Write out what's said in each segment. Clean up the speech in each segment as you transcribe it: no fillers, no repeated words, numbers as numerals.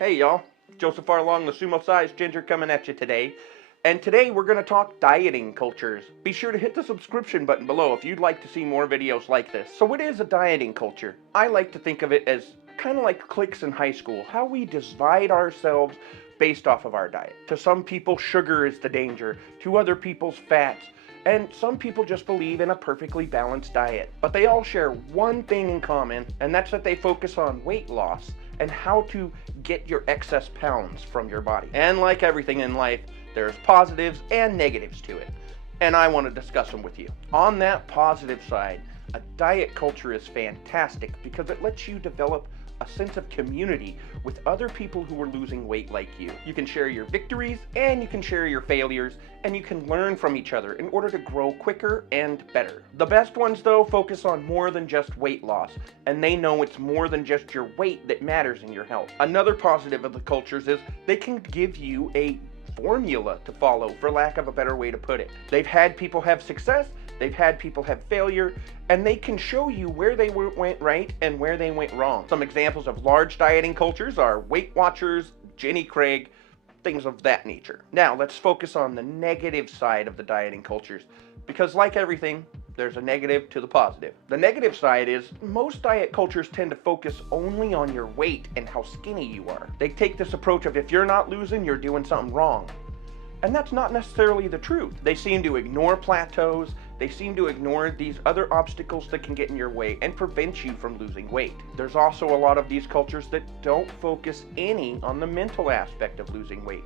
Hey y'all, Joseph Arlong, the sumo-sized ginger coming at you today. And today we're going to talk dieting cultures. Be sure to hit the subscription button below if you'd like to see more videos like this. So what is a dieting culture? I like to think of it as kind of like cliques in high school, how we divide ourselves based off of our diet. To some people, sugar is the danger, to other people's fats, and some people just believe in a perfectly balanced diet. But they all share one thing in common, and that's that they focus on weight loss and how to get your excess pounds from your body. And like everything in life, there's positives and negatives to it. And I want to discuss them with you. On that positive side, a diet culture is fantastic because it lets you develop a sense of community with other people who are losing weight like you. You can share your victories and you can share your failures, and you can learn from each other in order to grow quicker and better. The best ones though focus on more than just weight loss, and they know it's more than just your weight that matters in your health. Another positive of the cultures is they can give you a formula to follow, for lack of a better way to put it. They've had people have success, they've had people have failure, and they can show you where they went right and where they went wrong. Some examples of large dieting cultures are Weight Watchers, Jenny Craig, things of that nature. Now let's focus on the negative side of the dieting cultures, because like everything, there's a negative to the positive. The negative side is most diet cultures tend to focus only on your weight and how skinny you are. They take this approach of if you're not losing, you're doing something wrong. And that's not necessarily the truth. They seem to ignore plateaus, they seem to ignore these other obstacles that can get in your way and prevent you from losing weight. There's also a lot of these cultures that don't focus any on the mental aspect of losing weight.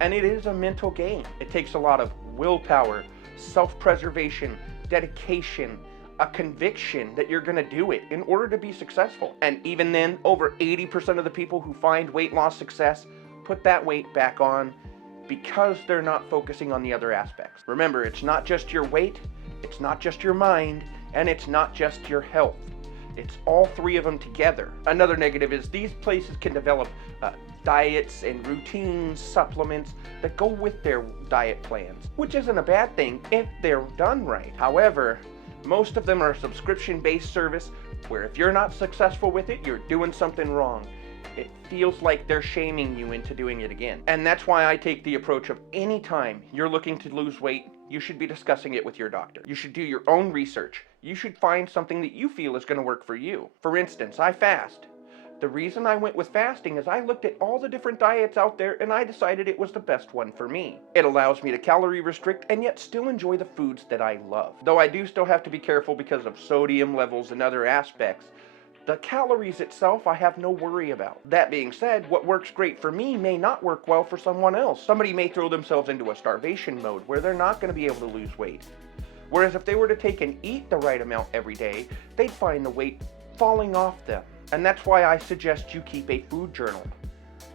And it is a mental game. It takes a lot of willpower, self-preservation, dedication, a conviction that you're gonna do it in order to be successful. And even then, over 80% of the people who find weight loss success put that weight back on because they're not focusing on the other aspects. Remember, it's not just your weight, it's not just your mind, and it's not just your health. It's all three of them together. Another negative is these places can develop diets and routines, supplements that go with their diet plans, which isn't a bad thing if they're done right. However, most of them are a subscription-based service where if you're not successful with it, you're doing something wrong. It feels like they're shaming you into doing it again. And that's why I take the approach of anytime you're looking to lose weight, you should be discussing it with your doctor. You should do your own research. You should find something that you feel is going to work for you. For instance, I fast. The reason I went with fasting is I looked at all the different diets out there and I decided it was the best one for me. It allows me to calorie restrict and yet still enjoy the foods that I love. Though I do still have to be careful because of sodium levels and other aspects, the calories itself I have no worry about. That being said, what works great for me may not work well for someone else. Somebody may throw themselves into a starvation mode where they're not going to be able to lose weight. Whereas if they were to take and eat the right amount every day, they'd find the weight falling off them. And that's why I suggest you keep a food journal.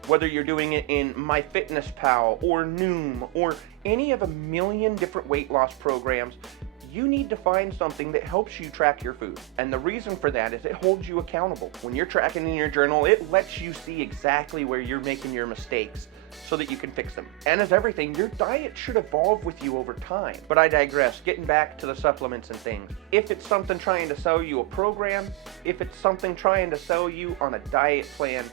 Whether you're doing it in MyFitnessPal or Noom or any of a million different weight loss programs, you need to find something that helps you track your food. And the reason for that is it holds you accountable. When you're tracking in your journal, it lets you see exactly where you're making your mistakes so that you can fix them. And as everything, your diet should evolve with you over time. But I digress, getting back to the supplements and things. If it's something trying to sell you a program, if it's something trying to sell you on a diet plan,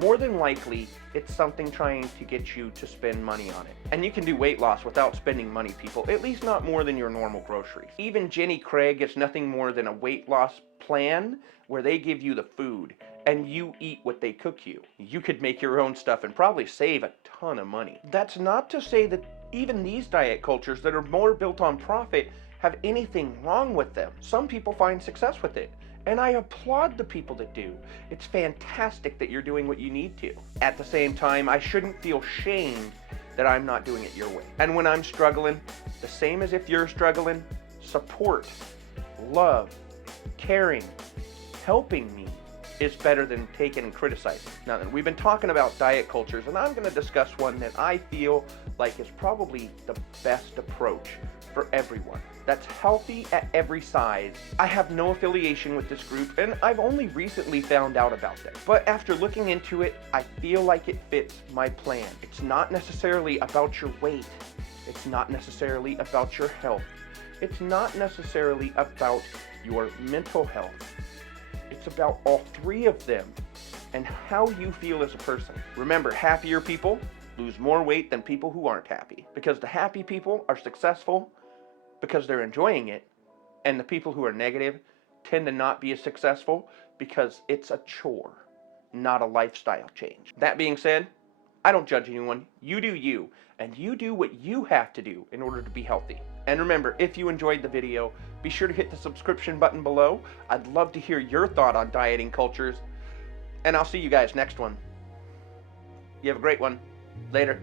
more than likely, it's something trying to get you to spend money on it. And you can do weight loss without spending money, people, at least not more than your normal groceries. Even Jenny Craig is nothing more than a weight loss plan where they give you the food and you eat what they cook you. You could make your own stuff and probably save a ton of money. That's not to say that even these diet cultures that are more built on profit have anything wrong with them. Some people find success with it. And I applaud the people that do. It's fantastic that you're doing what you need to. At the same time, I shouldn't feel shamed that I'm not doing it your way. And when I'm struggling, the same as if you're struggling, support, love, caring, helping me is better than taking and criticizing. Now then, we've been talking about diet cultures, and I'm going to discuss one that I feel like is probably the best approach for everyone. That's healthy at every size. I have no affiliation with this group, and I've only recently found out about them. But after looking into it, I feel like it fits my plan. It's not necessarily about your weight. It's not necessarily about your health. It's not necessarily about your mental health. It's about all three of them. and how you feel as a person. Remember, happier people lose more weight than people who aren't happy, because the happy people are successful because they're enjoying it, and the people who are negative tend to not be as successful because it's a chore, not a lifestyle change. That being said, I don't judge anyone. You do you, and you do what you have to do in order to be healthy. And remember, if you enjoyed the video, be sure to hit the subscription button below. I'd love to hear your thought on dieting cultures, and I'll see you guys next one. You have a great one. Later.